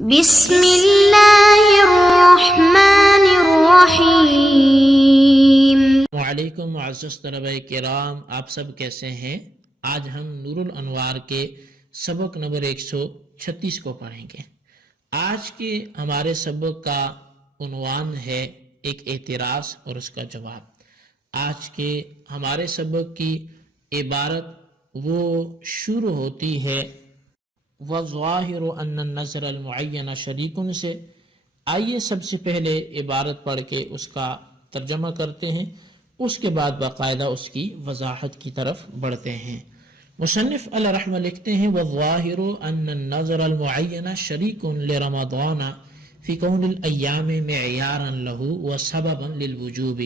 بسم اللہ الرحمن الرحیم۔ وعلیکم معزز طلبہ کرام، آپ سب کیسے ہیں؟ آج ہم نور الانوار کے سبق نمبر 136 کو پڑھیں گے۔ آج کے ہمارے سبق کا عنوان ہے ایک اعتراض اور اس کا جواب۔ آج کے ہمارے سبق کی عبارت وہ شروع ہوتی ہے وَالظَّاهِرُ أَنَّ النَّظْرَ الْمُعَيَّنَ شَرِيكٌ سے۔ آئیے سب سے پہلے عبارت پڑھ کے اس کا ترجمہ کرتے ہیں، اس کے بعد باقاعدہ اس کی وضاحت کی طرف بڑھتے ہیں۔ مصنف علیہ رحمہ لکھتے ہیں وَالظَّاهِرُ أَنَّ النَّظْرَ الْمُعَيَّنَ شَرِيكٌ لِرَمَضَانَ فِي كَوْنِ الْأَيَّامِ مِعْيَارًا لَهُ وَسَبَبًا لِلْوُجُوبِ۔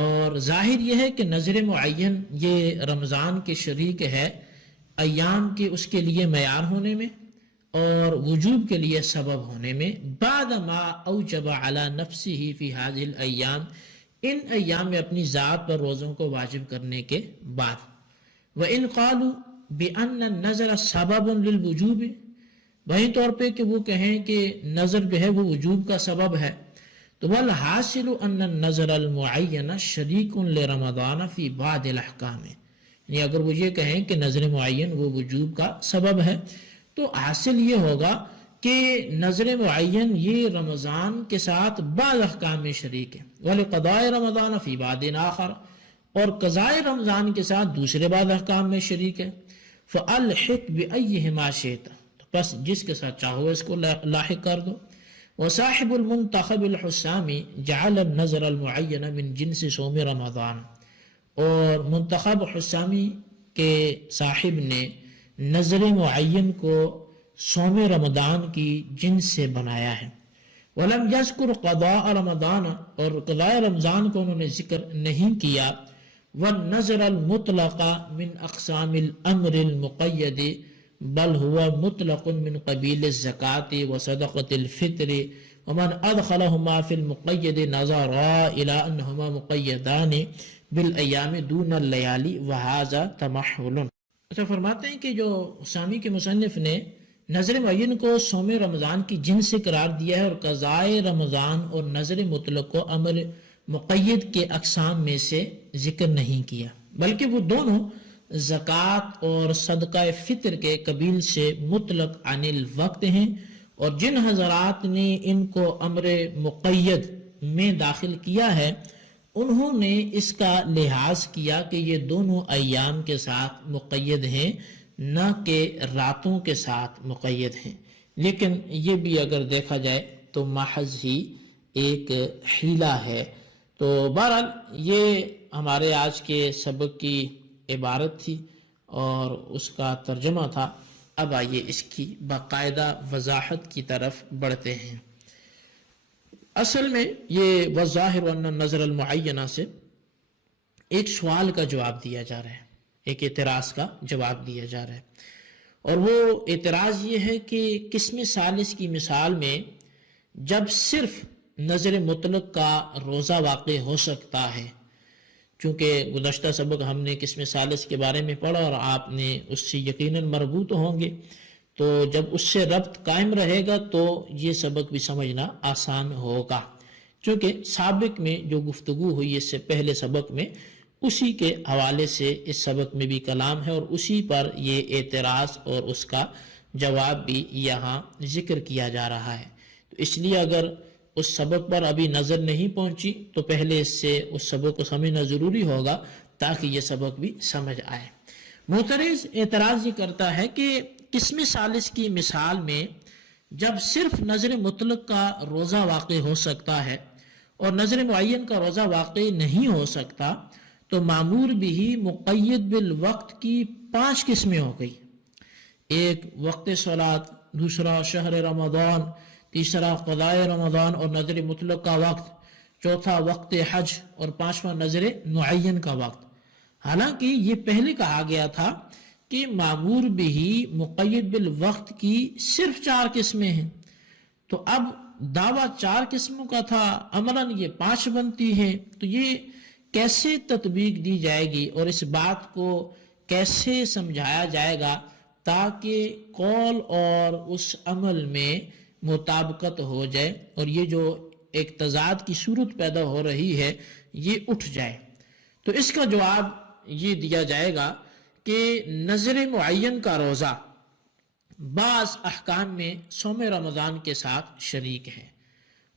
اور ظاہر یہ ہے کہ نظر معین یہ رمضان کے شریک ہے، ایام کے اس کے لیے معیار ہونے میں اور وجوب کے لیے سبب ہونے میں، بعد ما اوجب علی نفسہ فی هذه الایام، ان ایام میں اپنی ذات پر روزوں کو واجب کرنے کے بعد۔ وَإِنْ قَالُوا بِأَنَّ النَّظْرَ سَبَبٌ لِلْوُجُوبِ، وہیں طور پہ کہ وہ کہیں کہ نظر جو ہے وہ وجوب کا سبب ہے، تو وَالْحَاصِلُ أَنَّ النَّظْرَ الْمُعَيَّنَ شَرِيكٌ لِرَمَضَانَ فِي بَعْضِ الْأَحْكَامِ، یعنی اگر وہ یہ کہیں کہ نظر معین وہ وجوب کا سبب ہے تو حاصل یہ ہوگا کہ نظر معین یہ رمضان کے ساتھ بعض احکام میں شریک ہے، وَلِقَضَاءِ رَمَضَانَ فِي بَعْضٍ آخَرَ، اور قضاء رمضان کے ساتھ دوسرے بعض احکام میں شریک ہے۔ فَأَلْحِقْ بِأَيِّهِمَا شِئْتَ، تو بس جس کے ساتھ چاہو اس کو لاحق کر دو۔ وَصَاحِبُ الْمُنْتَخَبِ الْحُسَّامِ جَعَلَ النَّظْرَ الْمُعَيَّنَ مِنْ جِنْسِ صَوْمِ رَمَضَانَ، اور منتخب حسامی کے صاحب نے نظر معین کو صوم رمضان کی جنس سے بنایا ہے۔ وَلَمْ يَذْكُرْ قَضَاءَ رَمَضَانَ، اور قضاء رمضان کو انہوں نے ذکر نہیں کیا۔ وَالنَّظْرَ الْمُطْلَقَ مِنْ أَقْسَامِ الْأَمْرِ الْمُقَيَّدِ بل هو مطلق من قبیل الزکاة وصدقة الفطر، ومن أدخلهما في المقید نظرا إلى أنهما مقیدان بالایام دون اللیالی وهذا تمحل۔ اچھا، فرماتے ہیں کہ جو حسامی کے مصنف نے نظر معین کو صوم رمضان کی جنس سے قرار دیا ہے اور قضاء رمضان اور نظر مطلق کو امر مقید کے اقسام میں سے ذکر نہیں کیا، بلکہ وہ دونوں زکوٰۃ اور صدقہ فطر کے قبیل سے مطلق عن الوقت ہیں، اور جن حضرات نے ان کو امر مقید میں داخل کیا ہے انہوں نے اس کا لحاظ کیا کہ یہ دونوں ایام کے ساتھ مقید ہیں، نہ کہ راتوں کے ساتھ مقید ہیں۔ لیکن یہ بھی اگر دیکھا جائے تو محض ہی ایک حیلہ ہے۔ تو بہرحال یہ ہمارے آج کے سبق کی عبارت تھی اور اس کا ترجمہ تھا۔ اب آئیے اس کی باقاعدہ وضاحت کی طرف بڑھتے ہیں۔ اصل میں یہ وَالظَّاهِرُ أَنَّ النَّظْرَ الْمُعَيَّنَ سے ایک سوال کا جواب دیا جا رہا ہے، ایک اعتراض کا جواب دیا جا رہا ہے، اور وہ اعتراض یہ ہے کہ قسم ثالث کی مثال میں جب صرف نظر مطلق کا روزہ واقع ہو سکتا ہے، چونکہ گزشتہ سبق ہم نے قسم ثالث کے بارے میں پڑھا اور آپ نے اس سے یقیناً مربوط ہوں گے، تو جب اس سے ربط قائم رہے گا تو یہ سبق بھی سمجھنا آسان ہوگا، چونکہ سابق میں جو گفتگو ہوئی اس سے پہلے سبق میں اسی کے حوالے سے اس سبق میں بھی کلام ہے، اور اسی پر یہ اعتراض اور اس کا جواب بھی یہاں ذکر کیا جا رہا ہے۔ تو اس لیے اگر اس سبق پر ابھی نظر نہیں پہنچی تو پہلے اس سے اس سبق کو سمجھنا ضروری ہوگا تاکہ یہ سبق بھی سمجھ آئے۔ معترض اعتراض یہ کرتا ہے کہ قسم ثالث کی مثال میں جب صرف نظر مطلق کا روزہ واقع ہو سکتا ہے اور نظر معین کا روزہ واقع نہیں ہو سکتا تو معمور بھی مقید بالوقت کی 5 قسمیں ہو گئی۔ ایک وقت صلاۃ، دوسرا شہر رمضان، تیسرا قضاء رمضان اور نظر مطلق کا وقت، چوتھا وقت حج، اور 5واں نظر معین کا وقت۔ حالانکہ یہ پہلے کہا گیا تھا کہ معمور بھی مقید بالوقت کی صرف 4 قسمیں ہیں، تو اب دعویٰ 4 قسموں کا تھا، عملاً یہ 5 بنتی ہے، تو یہ کیسے تطبیق دی جائے گی اور اس بات کو کیسے سمجھایا جائے گا تاکہ قول اور اس عمل میں مطابقت ہو جائے اور یہ جو ایک تضاد کی صورت پیدا ہو رہی ہے یہ اٹھ جائے۔ تو اس کا جواب یہ دیا جائے گا کہ نظر معین کا روزہ بعض احکام میں صوم رمضان کے ساتھ شریک ہے،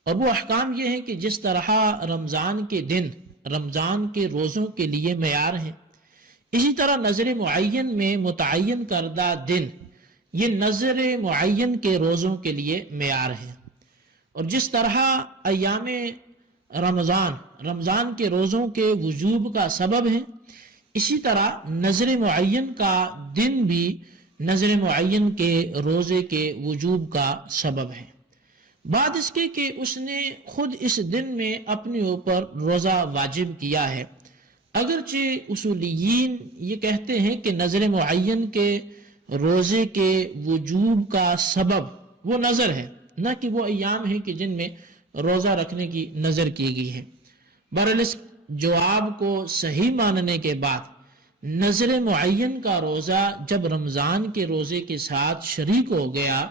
اور وہ احکام یہ ہیں کہ جس طرح رمضان کے دن رمضان کے روزوں کے لیے معیار ہیں، اسی طرح نظر معین میں متعین کردہ دن یہ نظر معین کے روزوں کے لیے معیار ہیں، اور جس طرح ایام رمضان کے روزوں کے وجوب کا سبب ہے، اسی طرح نظر معین کا دن بھی نظر معین کے روزے کے وجوب کا سبب ہے، بعد اس کے کہ اس نے خود اس دن میں اپنے اوپر روزہ واجب کیا ہے۔ اگرچہ اصولیین یہ کہتے ہیں کہ نظر معین کے روزے کے وجوب کا سبب وہ نظر ہے، نہ کہ وہ ایام ہیں کہ جن میں روزہ رکھنے کی نظر کی گئی ہے۔ بہرحال اس جواب کو صحیح ماننے کے بعد نظر معین کا روزہ جب رمضان کے روزے کے ساتھ شریک ہو گیا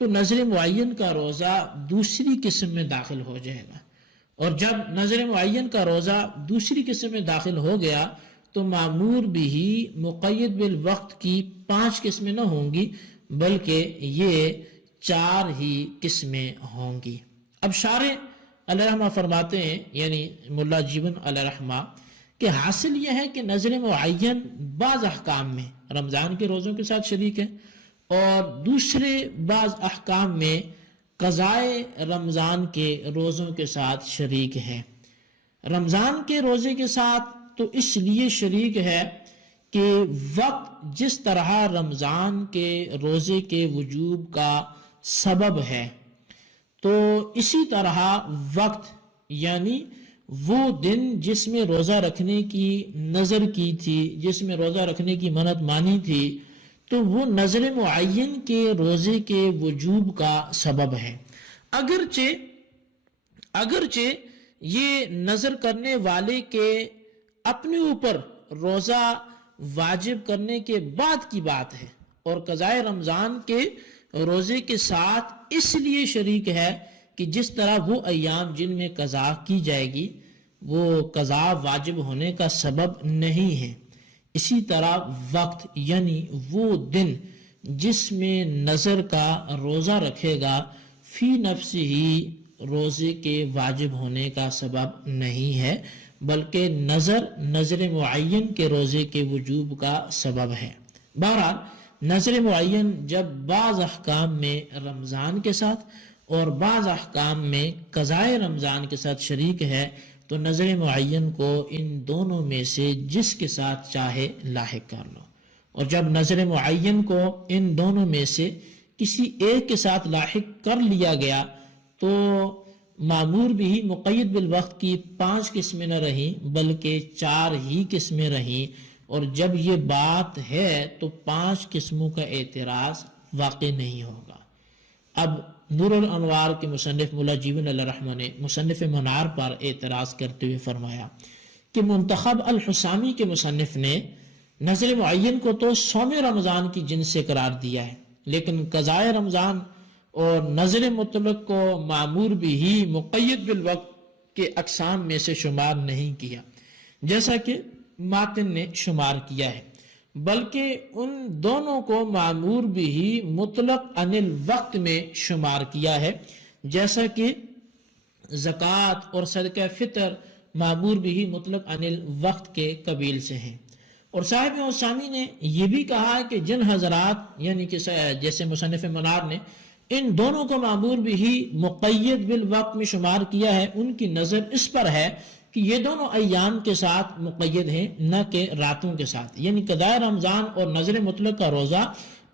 تو نظر معین کا روزہ دوسری قسم میں داخل ہو جائے گا، اور جب نظر معین کا روزہ دوسری قسم میں داخل ہو گیا تو معمور بھی مقید بالوقت کی 5 قسمیں نہ ہوں گی بلکہ یہ 4 ہی قسمیں ہوں گی۔ اب شارح علیہ رحمہ فرماتے ہیں، یعنی ملا جیون علیہ رحمہ، کہ حاصل یہ ہے کہ نظر معین بعض احکام میں رمضان کے روزوں کے ساتھ شریک ہے، اور دوسرے بعض احکام میں قضائے رمضان کے روزوں کے ساتھ شریک ہے۔ رمضان کے روزے کے ساتھ تو اس لیے شریک ہے کہ وقت جس طرح رمضان کے روزے کے وجوب کا سبب ہے، تو اسی طرح وقت یعنی وہ دن جس میں روزہ رکھنے کی نظر کی تھی، جس میں روزہ رکھنے کی منت مانی تھی، تو وہ نظر معین کے روزے کے وجوب کا سبب ہے۔ اگرچہ یہ نظر کرنے والے کے اپنے اوپر روزہ واجب کرنے کے بعد کی بات ہے، اور قضاء رمضان کے روزے کے ساتھ اس لیے شریک ہے کہ جس طرح وہ ایام جن میں قضا کی جائے گی وہ قضا واجب ہونے کا سبب نہیں ہے، اسی طرح وقت یعنی وہ دن جس میں نظر کا روزہ رکھے گا فی نفس ہی روزے کے واجب ہونے کا سبب نہیں ہے، بلکہ نظر معین کے روزے کے وجوب کا سبب ہے۔ بہرحال نظر معین جب بعض احکام میں رمضان کے ساتھ اور بعض احکام میں قضائے رمضان کے ساتھ شریک ہے تو نظر معین کو ان دونوں میں سے جس کے ساتھ چاہے لاحق کر لو، اور جب نظر معین کو ان دونوں میں سے کسی ایک کے ساتھ لاحق کر لیا گیا تو معمور بھی مقید بالوقت کی 5 قسمیں نہ رہیں بلکہ 4 ہی قسمیں رہیں، اور جب یہ بات ہے تو 5 قسموں کا اعتراض واقع نہیں ہوگا۔ اب نور الانوار کے مصنف ملا جیون علیہ رحمہ نے مصنف منار پر اعتراض کرتے ہوئے فرمایا کہ منتخب الحسامی کے مصنف نے نظر معین کو تو صوم رمضان کی جنس سے قرار دیا ہے، لیکن قضائے رمضان اور نظر مطلق کو معمور بھی مقید بالوقت کے اقسام میں سے شمار نہیں کیا جیسا کہ ماتن نے شمار کیا ہے، بلکہ ان دونوں کو معمور بھی مطلق عن الوقت میں شمار کیا ہے، جیسا کہ زکوٰۃ اور صدقہ فطر معمور بھی مطلق عن الوقت کے قبیل سے ہیں۔ اور صاحب حسامی نے یہ بھی کہا کہ جن حضرات یعنی کہ جیسے مصنف منار نے ان دونوں کو معمور بھی مقید بالوقت میں شمار کیا ہے، ان کی نظر اس پر ہے کہ یہ دونوں ایام کے ساتھ مقید ہیں نہ کہ راتوں کے ساتھ، یعنی قضاء رمضان اور نظر مطلق کا روزہ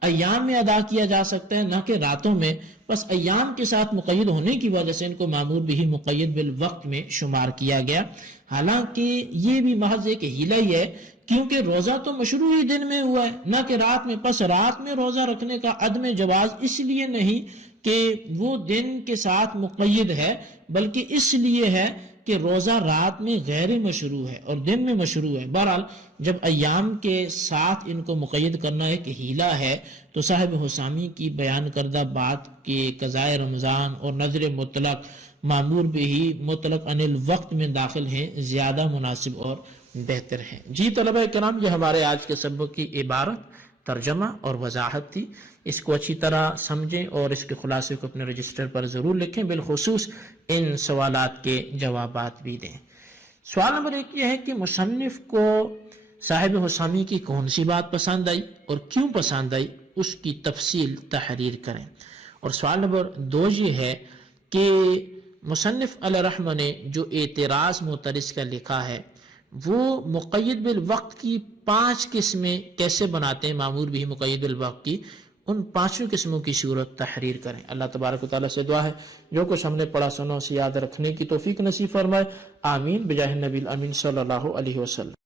ایام میں ادا کیا جا سکتا ہے نہ کہ راتوں میں، بس ایام کے ساتھ مقید ہونے کی وجہ سے ان کو معمور بھی مقید بالوقت میں شمار کیا گیا۔ حالانکہ یہ بھی محض ایک ہیلا ہی ہے، کیونکہ روزہ تو مشروع ہی دن میں ہوا ہے نہ کہ رات میں، پس رات میں روزہ رکھنے کا عدم جواز اس لیے نہیں کہ وہ دن کے ساتھ مقید ہے، بلکہ اس لیے ہے کہ روزہ رات میں غیر مشروع ہے اور دن میں مشروع ہے. بہرحال جب ایام کے ساتھ ان کو مقید کرنا ہے کہ ہیلا ہے تو صاحب حسامی کی بیان کردہ بات کہ قضاء رمضان اور نظر مطلق معمور بھی مطلق عن الوقت میں داخل ہیں زیادہ مناسب اور بہتر ہے. جی طلبہ کرام، یہ ہمارے آج کے سبق کی عبارت، ترجمہ اور وضاحت تھی. اس کو اچھی طرح سمجھیں اور اس کے خلاصے کو اپنے رجسٹر پر ضرور لکھیں، بالخصوص ان سوالات کے جوابات بھی دیں. سوال نمبر 1 یہ ہے کہ مصنف کو صاحب حسامی کی کون سی بات پسند آئی اور کیوں پسند آئی، اس کی تفصیل تحریر کریں. اور سوال نمبر 2 یہ ہے کہ مصنف علیہ رحمہ نے جو اعتراض معترض کا لکھا ہے وہ مقید بالوقت کی 5 قسمیں کیسے بناتے ہیں، معمور بھی مقید بالوقت کی، ان 5 قسموں کی صورت تحریر کریں. اللہ تبارک و تعالیٰ سے دعا ہے جو کچھ ہم نے پڑھا سنا اسے یاد رکھنے کی توفیق نصیب فرمائے. آمین بجاہ النبی الامین صلی اللہ علیہ وسلم.